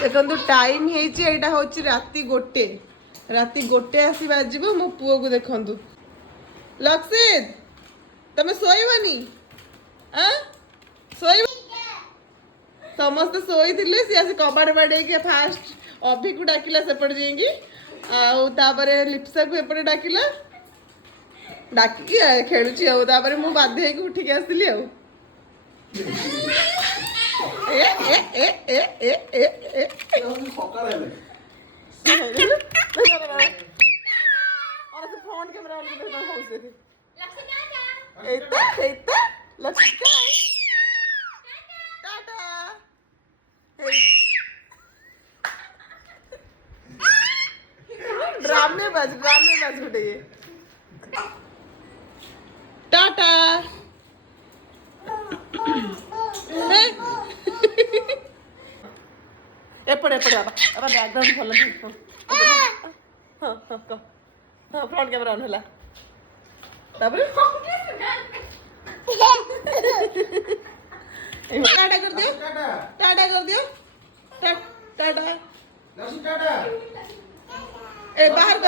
देखो टाइम एटा हूँ राति गोटे आसी बाजिब मो पुओ को देखु लक्षित तमे शोबनी शोब समस्ते शोई सी आसी कबाड़ बाड़े फास्ट अभि को डाकिला सेपटे जाइकी आपर लिप्सा को एपटे डाकिला डाकी खेलुची आपर मु बाध्य होइकी उठिक आसली आ फोन कैमरा ड्रामेबाज गोटे ये टाटा एपड़े एपड़े अब बैकग्राउंड भल हाँ हाँ कह हाँ फ्रंट कैमरा ऑन है टाटा कर दियो टाटा कर दियो टाटा ए बाहर